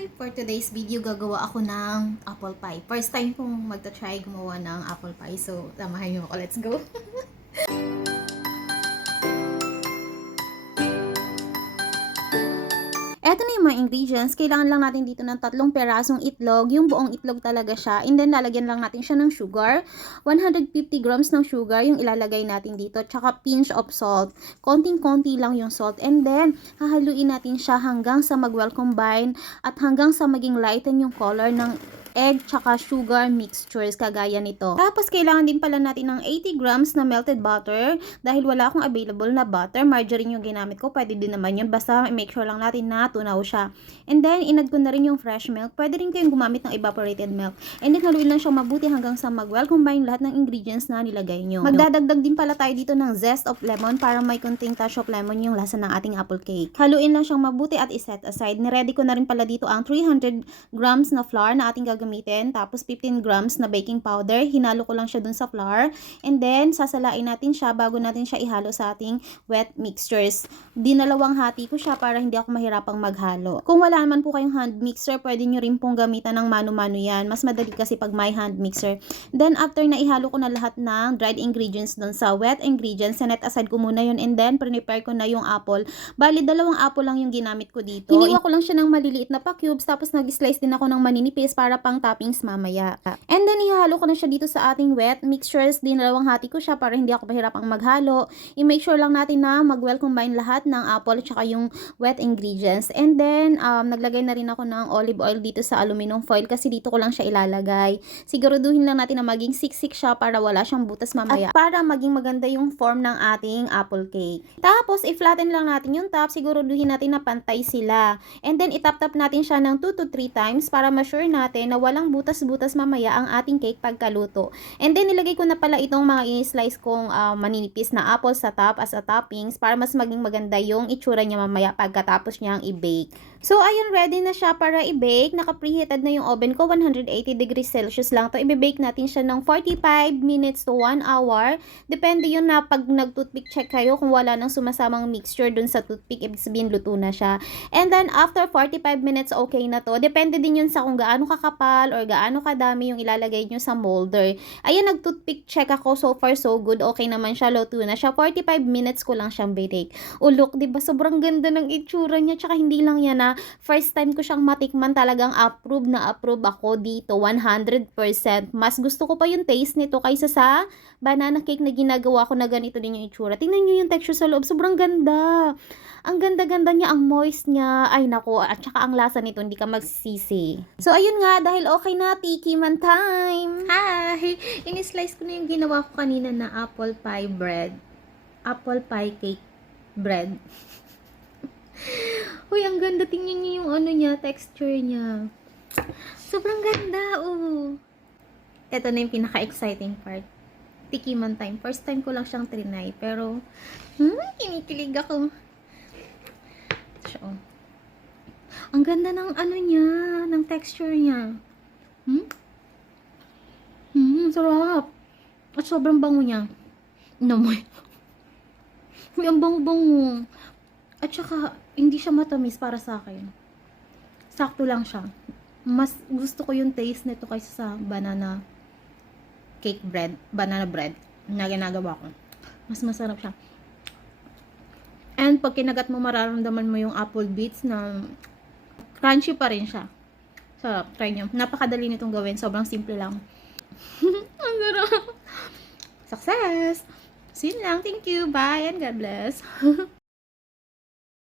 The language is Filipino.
Hi! For today's video, gagawa ako ng apple pie. First time kong magta-try gumawa ng apple pie. So, samahan niyo ako. Let's go! Eto na yung mga ingredients. Kailangan lang natin dito ng 3 perasong itlog. Yung buong itlog talaga siya. And then, lalagyan lang natin siya ng sugar. 150 grams ng sugar yung ilalagay natin dito. Tsaka pinch of salt. Konting-konti lang yung salt. And then, hahaluin natin siya hanggang sa mag-well combine at hanggang sa maging lighten yung color ng egg tsaka sugar mixtures kagaya nito. Tapos kailangan din pala natin ng 80 grams na melted butter dahil wala akong available na butter. Margarine yung ginamit ko. Pwede din naman yun. Basta make sure lang natin na tunaw siya. And then inad ko na rin yung fresh milk. Pwede rin kayong gumamit ng evaporated milk. And then haluin lang siyang mabuti hanggang sa mag-well combine lahat ng ingredients na nilagay nyo. Magdadagdag din pala tayo dito ng zest of lemon para may konting touch of lemon yung lasa ng ating apple cake. Haluin lang siyang mabuti at iset aside. Niready ko na rin pala dito ang 300 grams na flour na ating gagamitin. Tapos 15 grams na baking powder. Hinalo ko lang siya dun sa flour. And then, sasalain natin siya bago natin siya ihalo sa ating wet mixtures. Dinalawang hati ko siya para hindi ako mahirapang maghalo. Kung wala naman po kayong hand mixer, pwede nyo rin pong gamitan ng mano-mano yan. Mas madali kasi pag may hand mixer. Then, after na ihalo ko na lahat ng dried ingredients dun sa wet ingredients, sinet aside ko muna yun. And then, prepare ko na yung apple. Bali, 2 apple lang yung ginamit ko dito. Hiniwa ko lang siya ng maliliit na pa-cubes. Tapos, nag-slice din ako ng maninipis para pang toppings mamaya. And then, ihalo ko na siya dito sa ating wet mixtures. Dinalawang hati ko siya para hindi ako mahirapang maghalo. I-make sure lang natin na mag-well combine lahat ng apple at saka yung wet ingredients. And then, naglagay na rin ako ng olive oil dito sa aluminum foil kasi dito ko lang siya ilalagay. Siguraduhin lang natin na maging siksik siya para wala siyang butas mamaya. At para maging maganda yung form ng ating apple cake. Tapos, i-flatten lang natin yung top. Siguraduhin natin na pantay sila. And then, itap-tap natin siya ng 2 to 3 times para ma-sure natin na walang butas-butas mamaya ang ating cake pagkaluto. And then, nilagay ko na pala itong mga in-slice kong maninipis na apple sa top as a toppings para mas maging maganda yung itsura niya mamaya pagkatapos niyang i-bake. So, ayun, ready na siya para i-bake. Naka-preheated na yung oven ko. 180 degrees Celsius lang to. I-bake natin siya ng 45 minutes to 1 hour. Depende yun na pag nag-toothpick check kayo kung wala nang sumasamang mixture dun sa toothpick, ibig sabihin luto na siya. And then, after 45 minutes, okay na to. Depende din yun sa kung gaano kakapal or gaano kadami yung ilalagay nyo sa molder. Ayan, nag-toothpick check ako. So far, so good. Okay naman siya. Luto na siya. 45 minutes ko lang siyang bake. O look, diba? Sobrang ganda ng itsura niya. Tsaka hindi lang yan na first time ko siyang matikman. Talagang approve na approve ako dito. 100%. Mas gusto ko pa yung taste nito kaysa sa banana cake na ginagawa ko na ganito din yung itsura. Tingnan nyo yung texture sa loob. Sobrang ganda. Ang ganda-ganda niya, ang moist niya. Ay nako, at saka ang lasa nito, hindi ka magsisisi. So ayun nga, dahil okay na, tikiman time. Hi! In-slice ko na yung ginawa ko kanina na apple pie bread. Apple pie cake bread. Uy, ang ganda. Tingnan niyo yung ano niya, texture niya. Sobrang ganda, oh. Ito na yung pinaka-exciting part. Tikiman time. First time ko lang siyang trinay, pero kinikilig ako. Oh. Ang ganda ng ano niya, ng texture niya. Sarap. At sobrang bango niya. Namoy. Ang bango-bango. At saka, hindi siya matamis para sa akin. Sakto lang siya. Mas gusto ko yung taste nito kaysa sa banana cake bread, banana bread na ginagawa ko. Mas masarap siya. And pag kinagat mo, mararamdaman mo yung apple bits na crunchy pa rin siya. Sarap, try nyo. Napakadali nitong gawin. Sobrang simple lang. Ang sarap. Success! So, yun lang. Thank you. Bye and God bless.